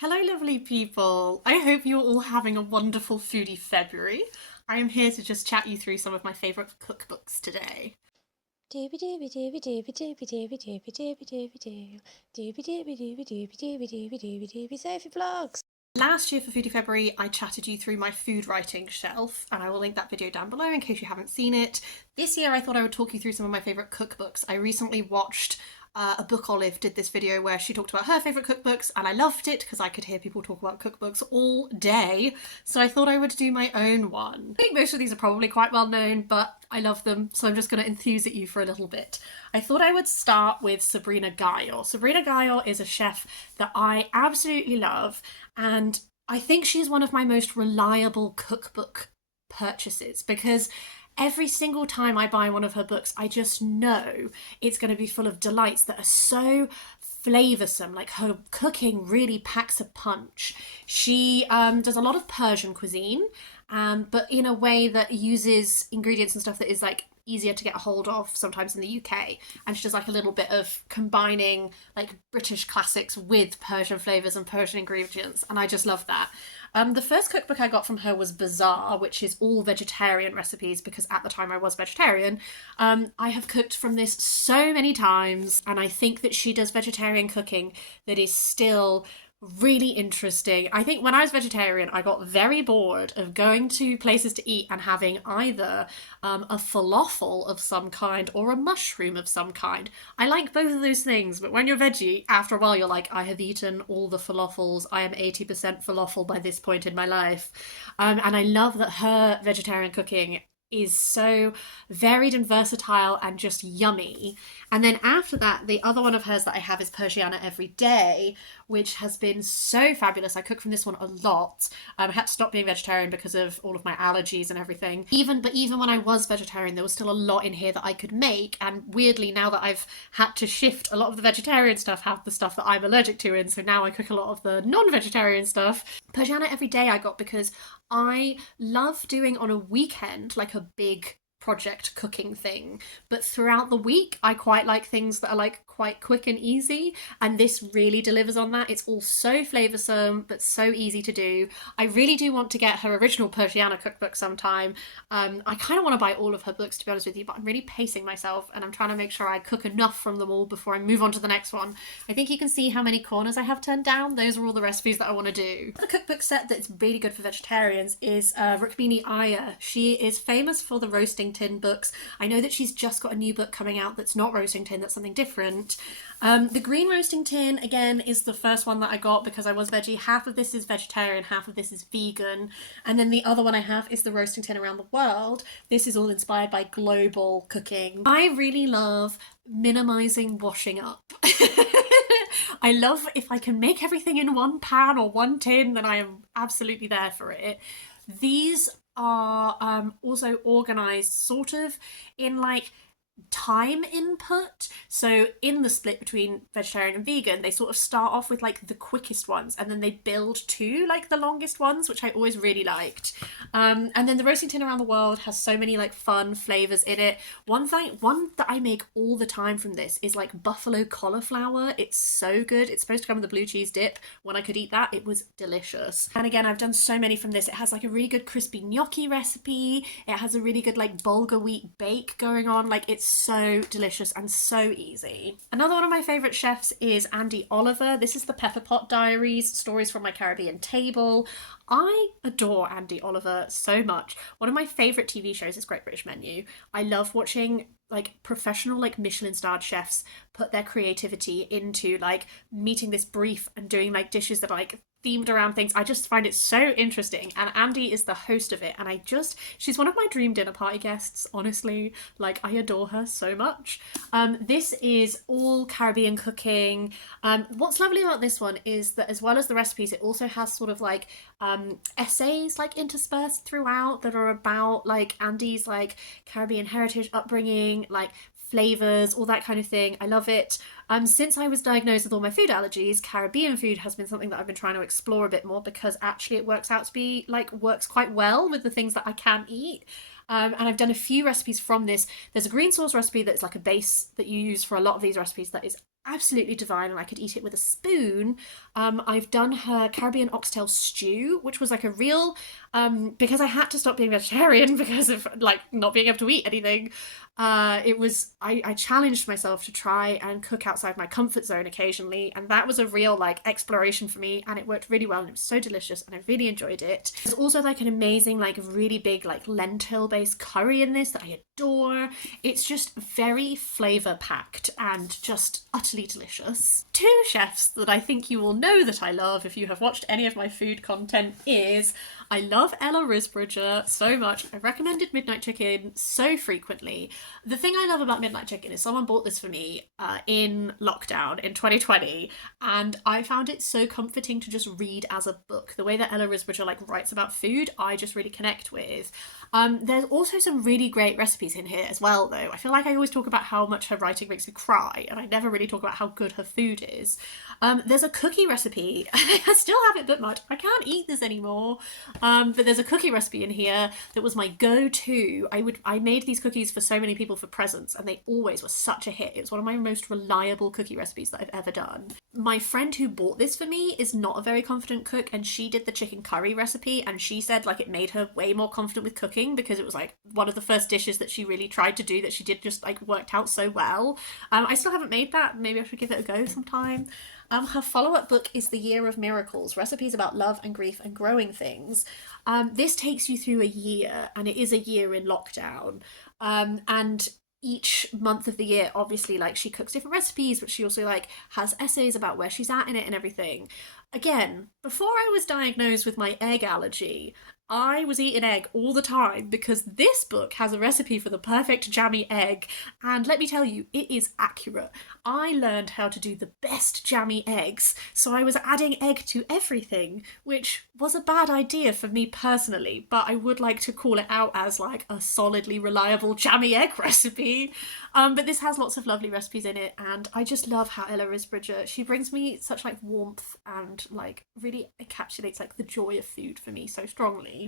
Hello, lovely people. I hope you're all having a wonderful foodie February. I am here to just chat you through some of my favourite cookbooks today. Dooby dooby dooby dooby dooby dooby dooby dooby dooby doo. Dooby dooby dooby dooby dooby dooby dooby dooby Sophie vlogs. Last year for Foodie February, I chatted you through my food writing shelf, and I will link that video down below in case you haven't seen it. This year, I thought I would talk you through some of my favourite cookbooks. I recently watched a Book Olive did this video where she talked about her favourite cookbooks, and I loved it because I could hear people talk about cookbooks all day. So I thought I would do my own one. I think most of these are probably quite well known, but I love them, so I'm just going to enthuse at you for a little bit. I thought I would start with Sabrina Ghayour. Sabrina Ghayour is a chef that I absolutely love, and I think she's one of my most reliable cookbook purchases because every single time I buy one of her books, I just know it's going to be full of delights that are so flavoursome. Like, her cooking really packs a punch. She does a lot of Persian cuisine, but in a way that uses ingredients and stuff that is like easier to get a hold of sometimes in the UK. And she does like a little bit of combining like British classics with Persian flavours and Persian ingredients, and I just love that. The first cookbook I got from her was Bazaar, which is all vegetarian recipes because at the time I was vegetarian. I have cooked from this so many times, and I think that she does vegetarian cooking that is still really interesting. I think when I was vegetarian, I got very bored of going to places to eat and having either a falafel of some kind or a mushroom of some kind. I like both of those things, but when you're veggie, after a while, you're like, I have eaten all the falafels. I am 80% falafel by this point in my life. And I love that her vegetarian cooking is so varied and versatile and just yummy. And then after that, the other one of hers that I have is Persiana Every Day, which has been so fabulous. I cook from this one a lot. I had to stop being vegetarian because of all of my allergies and everything. But even when I was vegetarian, there was still a lot in here that I could make. And weirdly, now that I've had to shift, a lot of the vegetarian stuff have the stuff that I'm allergic to, and so now I cook a lot of the non-vegetarian stuff. Persiana Every Day I got because I love doing on a weekend like a big project cooking thing, but throughout the week I quite like things that are like quite quick and easy, and this really delivers on that. It's all so flavoursome but so easy to do. I really do want to get her original Persiana cookbook sometime. I kind of want to buy all of her books, to be honest with you, but I'm really pacing myself and I'm trying to make sure I cook enough from them all before I move on to the next one. I think you can see how many corners I have turned down. Those are all the recipes that I want to do. The cookbook set that's really good for vegetarians is Rukmini Ayer. She is famous for the roasting tin books. I know that she's just got a new book coming out that's not roasting tin, that's something different. The green roasting tin, again, is the first one that I got because I was veggie. Half of this is vegetarian, half of this is vegan. And then the other one I have is the roasting tin around the world. This is all inspired by global cooking. I really love minimizing washing up. I love if I can make everything in one pan or one tin, then I am absolutely there for it. These are also organized sort of in like time input. So in the split between vegetarian and vegan, they sort of start off with like the quickest ones and then they build to like the longest ones, which I always really liked. And then the roasting tin around the world has so many like fun flavors in it. One that I make all the time from this is like buffalo cauliflower. It's so good. It's supposed to come with a blue cheese dip. When I could eat that, it was delicious. And again, I've done so many from this. It has like a really good crispy gnocchi recipe. It has a really good like bulgur wheat bake going on. Like, it's so delicious and so easy. Another one of my favourite chefs is Andi Oliver. This is the Pepperpot Diaries, Stories from My Caribbean Table. I adore Andi Oliver so much. One of my favourite TV shows is Great British Menu. I love watching like professional like Michelin starred chefs put their creativity into like meeting this brief and doing like dishes that are like themed around things. I just find it so interesting, and Andi is the host of it, and she's one of my dream dinner party guests, honestly. Like, I adore her so much. This is all Caribbean cooking. What's lovely about this one is that as well as the recipes, it also has sort of like essays like interspersed throughout that are about like Andi's like Caribbean heritage upbringing, like flavors, all that kind of thing. I love it. Since I was diagnosed with all my food allergies, Caribbean food has been something that I've been trying to explore a bit more because actually it works out to be like works quite well with the things that I can eat. And I've done a few recipes from this. There's a green sauce recipe that's like a base that you use for a lot of these recipes that is absolutely divine, and I could eat it with a spoon. I've done her Caribbean oxtail stew, which was like a real, because I had to stop being vegetarian because of like not being able to eat anything. I challenged myself to try and cook outside my comfort zone occasionally, and that was a real like exploration for me, and it worked really well, and it was so delicious, and I really enjoyed it. There's also like an amazing, like really big, like lentil based curry in this that I adore. It's just very flavour packed and just utterly delicious. Two chefs that I think you will know that I love if you have watched any of my food content is I love Ella Risbridger so much. I've recommended Midnight Chicken so frequently. The thing I love about Midnight Chicken is someone bought this for me in lockdown in 2020, and I found it so comforting to just read as a book. The way that Ella Risbridger like writes about food, I just really connect with. There's also some really great recipes in here as well, though. I feel like I always talk about how much her writing makes me cry, and I never really talk about how good her food is. There's a cookie recipe. I still have it bookmarked. I can't eat this anymore. But there's a cookie recipe in here that was my go-to. I made these cookies for so many people for presents, and they always were such a hit. It was one of my most reliable cookie recipes that I've ever done. My friend who bought this for me is not a very confident cook, and she did the chicken curry recipe, and she said like it made her way more confident with cooking because it was like one of the first dishes that she really tried to do that she did just like worked out so well. I still haven't made that. Maybe I should give it a go sometime. Her follow-up book is The Year of Miracles, recipes about love and grief and growing things. This takes you through a year, and it is a year in lockdown. And each month of the year, obviously, like she cooks different recipes, but she also like has essays about where she's at in it and everything. Again, before I was diagnosed with my egg allergy, I was eating egg all the time because this book has a recipe for the perfect jammy egg, and let me tell you, it is accurate. I learned how to do the best jammy eggs, so I was adding egg to everything, which was a bad idea for me personally, but I would like to call it out as like a solidly reliable jammy egg recipe. But this has lots of lovely recipes in it, and I just love how Ella Risbridger, she brings me such like warmth and like really encapsulates like the joy of food for me so strongly.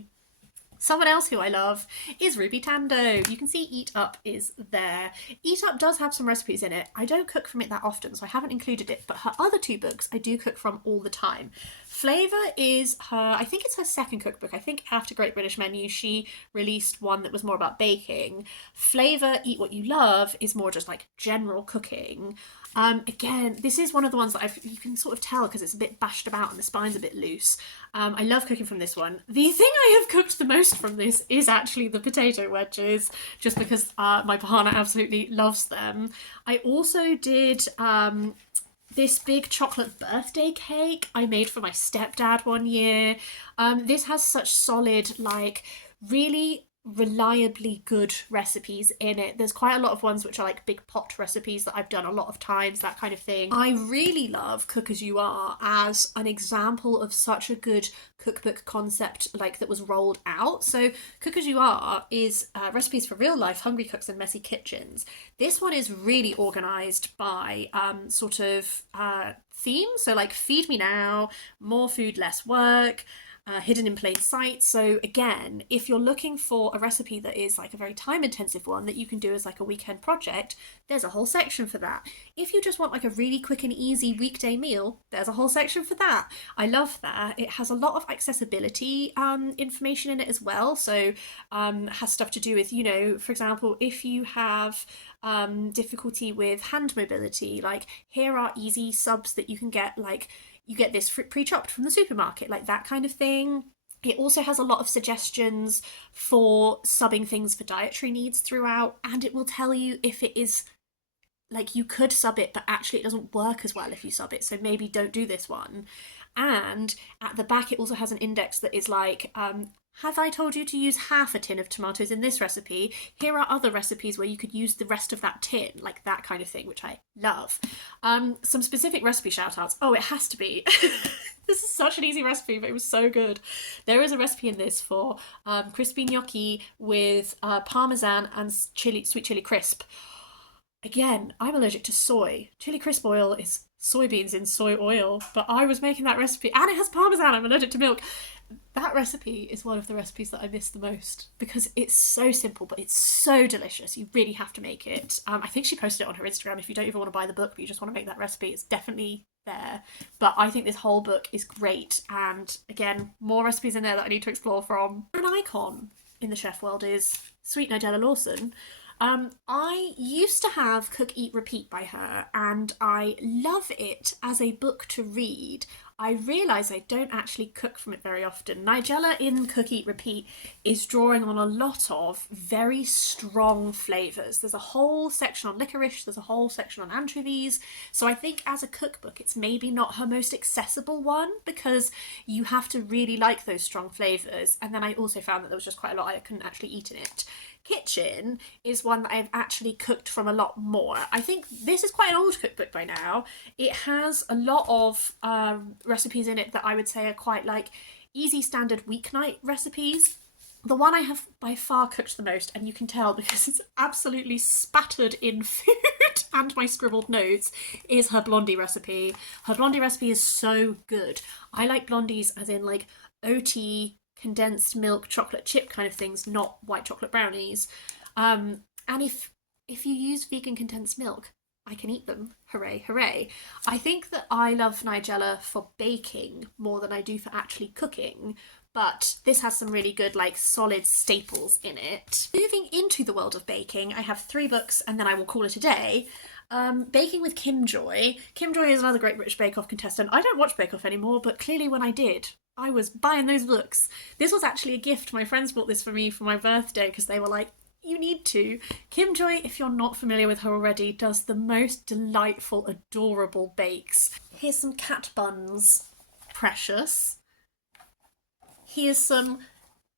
Someone else who I love is Ruby Tandoh. You can see Eat Up is there. Eat Up does have some recipes in it. I don't cook from it that often, so I haven't included it, but her other two books I do cook from all the time. Flavour is her, I think it's her second cookbook. I think after Great British Menu, she released one that was more about baking. Flavour, Eat What You Love, is more just like general cooking. Again, this is one of the ones that you can sort of tell because it's a bit bashed about and the spine's a bit loose. I love cooking from this one. The thing I have cooked the most from this is actually the potato wedges, just because my partner absolutely loves them. I also did this big chocolate birthday cake I made for my stepdad one year. This has such solid, like, really reliably good recipes in it. There's quite a lot of ones which are like big pot recipes that I've done a lot of times, that kind of thing. I really love Cook As You Are as an example of such a good cookbook concept like that was rolled out. So Cook As You Are is recipes for real life hungry cooks and messy kitchens. This one is really organized by sort of theme, so like feed me now, more food, less work, hidden in plain sight. So again, if you're looking for a recipe that is like a very time intensive one that you can do as like a weekend project, there's a whole section for that. If you just want like a really quick and easy weekday meal, there's a whole section for that. I love that. It has a lot of accessibility information in it as well. So has stuff to do with, you know, for example, if you have difficulty with hand mobility, like here are easy subs that you can get, like you get this pre-chopped from the supermarket, like that kind of thing. It also has a lot of suggestions for subbing things for dietary needs throughout, and it will tell you if it is like you could sub it, but actually it doesn't work as well if you sub it, so maybe don't do this one. And at the back, it also has an index that is like, have I told you to use half a tin of tomatoes in this recipe? Here are other recipes where you could use the rest of that tin, like that kind of thing, which I love. Some specific recipe shout outs. Oh, it has to be. This is such an easy recipe, but it was so good. There is a recipe in this for crispy gnocchi with parmesan and sweet chili crisp. Again, I'm allergic to soy. Chili crisp oil is soybeans in soy oil, but I was making that recipe and it has parmesan. I'm allergic to milk. That recipe is one of the recipes that I miss the most because it's so simple, but it's so delicious. You really have to make it. I think she posted it on her Instagram. If you don't even want to buy the book, but you just want to make that recipe, it's definitely there. But I think this whole book is great, and again, more recipes in there that I need to explore from. An icon in the chef world is Sweet Nigella Lawson. I used to have Cook, Eat, Repeat by her, and I love it as a book to read. I realise I don't actually cook from it very often. Nigella in Cook, Eat, Repeat is drawing on a lot of very strong flavours. There's a whole section on licorice, there's a whole section on anchovies. So I think as a cookbook, it's maybe not her most accessible one because you have to really like those strong flavours. And then I also found that there was just quite a lot I couldn't actually eat in it. Kitchen is one that I've actually cooked from a lot more. I think this is quite an old cookbook by now. It has a lot of recipes in it that I would say are quite like easy standard weeknight recipes. The one I have by far cooked the most, and you can tell because it's absolutely spattered in food and my scribbled notes, is her blondie recipe. Her blondie recipe is so good. I like blondies as in like OT condensed milk chocolate chip kind of things, not white chocolate brownies. And if you use vegan condensed milk, I can eat them. Hooray, hooray. I think that I love Nigella for baking more than I do for actually cooking, but this has some really good like solid staples in it. Moving into the world of baking, I have 3 books and then I will call it a day. Baking with Kim Joy. Kim Joy is another great British Bake Off contestant. I don't watch Bake Off anymore, but clearly when I did, I was buying those books. This was actually a gift. My friends bought this for me for my birthday because they were like, you need to. Kim Joy, if you're not familiar with her already, does the most delightful, adorable bakes. Here's some cat buns. Precious. Here's some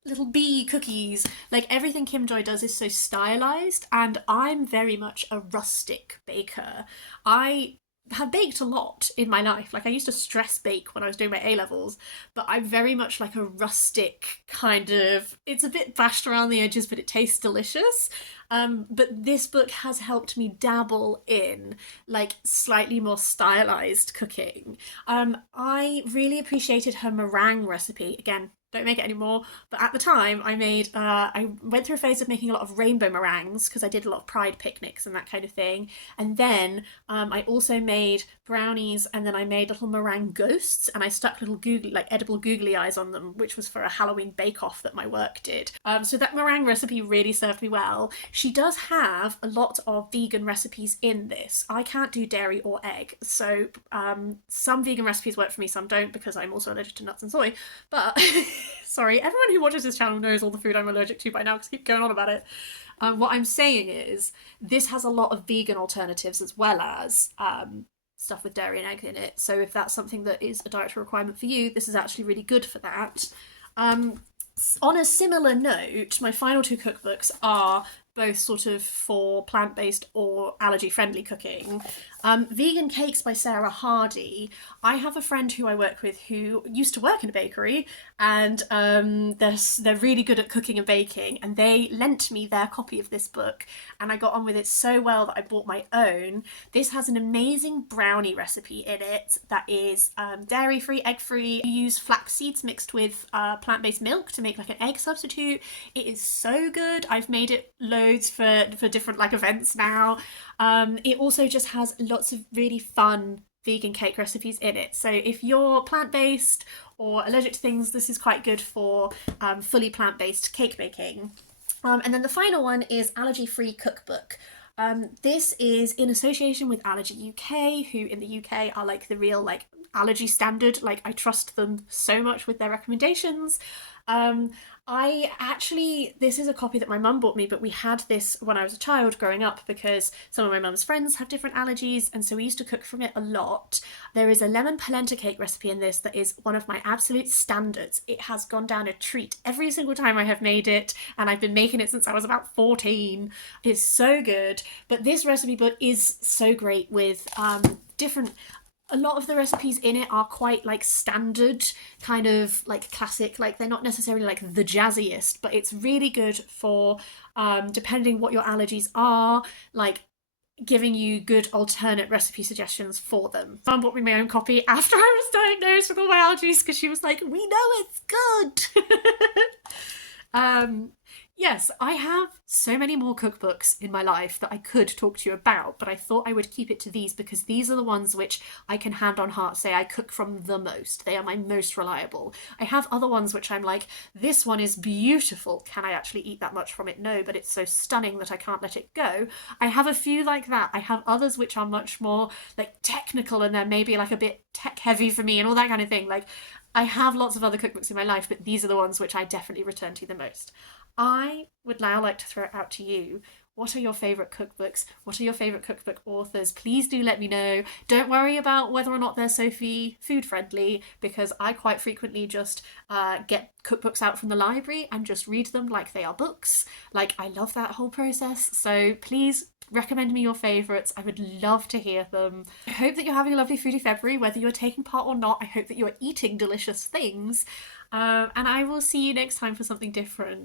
little bee cookies. Like, everything Kim Joy does is so stylized, and I'm very much a rustic baker. I have baked a lot in my life. Like, I used to stress bake when I was doing my A-levels, but I'm very much like a rustic kind of, it's a bit bashed around the edges, but it tastes delicious. But this book has helped me dabble in like slightly more stylized cooking. I really appreciated her meringue recipe. Again, don't make it anymore, but at the time I went through a phase of making a lot of rainbow meringues because I did a lot of pride picnics and that kind of thing, and then I also made brownies, and then I made little meringue ghosts, and I stuck little edible googly eyes on them, which was for a Halloween bake-off that my work did. So that meringue recipe really served me well. She does have a lot of vegan recipes in this. I can't do dairy or egg, so some vegan recipes work for me, some don't, because I'm also allergic to nuts and soy, but sorry, everyone who watches this channel knows all the food I'm allergic to by now because I keep going on about it. What I'm saying is this has a lot of vegan alternatives as well as stuff with dairy and egg in it. So if that's something that is a dietary requirement for you, this is actually really good for that. On a similar note, my final 2 cookbooks are both sort of for plant-based or allergy-friendly cooking. Vegan Cakes by Sarah Hardy. I have a friend who I work with who used to work in a bakery, and they're really good at cooking and baking, and they lent me their copy of this book, and I got on with it so well that I bought my own. This has an amazing brownie recipe in it that is dairy-free, egg-free. You use flax seeds mixed with plant-based milk to make like an egg substitute. It is so good. I've made it loads for different like events now. It also just has lots of really fun vegan cake recipes in it. So if you're plant-based or allergic to things, this is quite good for fully plant-based cake baking. And then the final one is Allergy-Free Cookbook. This is in association with Allergy UK, who in the UK are like the real like allergy standard. Like, I trust them so much with their recommendations. This is a copy that my mum bought me, but we had this when I was a child growing up because some of my mum's friends have different allergies, and so we used to cook from it a lot. There is a lemon polenta cake recipe in this that is one of my absolute standards. It has gone down a treat every single time I have made it, and I've been making it since I was about 14. It's so good, but this recipe book is so great with a lot of the recipes in it are quite like standard, kind of like classic, like they're not necessarily like the jazziest, but it's really good for depending what your allergies are, like giving you good alternate recipe suggestions for them. Mum bought me my own copy after I was diagnosed with all my allergies because she was like, we know it's good. Yes, I have so many more cookbooks in my life that I could talk to you about, but I thought I would keep it to these because these are the ones which I can hand on heart say I cook from the most. They are my most reliable. I have other ones which I'm like, this one is beautiful. Can I actually eat that much from it? No, but it's so stunning that I can't let it go. I have a few like that. I have others which are much more like technical and they're maybe like a bit tech heavy for me and all that kind of thing. Like, I have lots of other cookbooks in my life, but these are the ones which I definitely return to the most. I would now like to throw it out to you. What are your favourite cookbooks? What are your favourite cookbook authors? Please do let me know. Don't worry about whether or not they're Sophie food friendly, because I quite frequently just get cookbooks out from the library and just read them like they are books. Like, I love that whole process. So please recommend me your favourites. I would love to hear them. I hope that you're having a lovely Foodie February, whether you're taking part or not. I hope that you're eating delicious things. And I will see you next time for something different.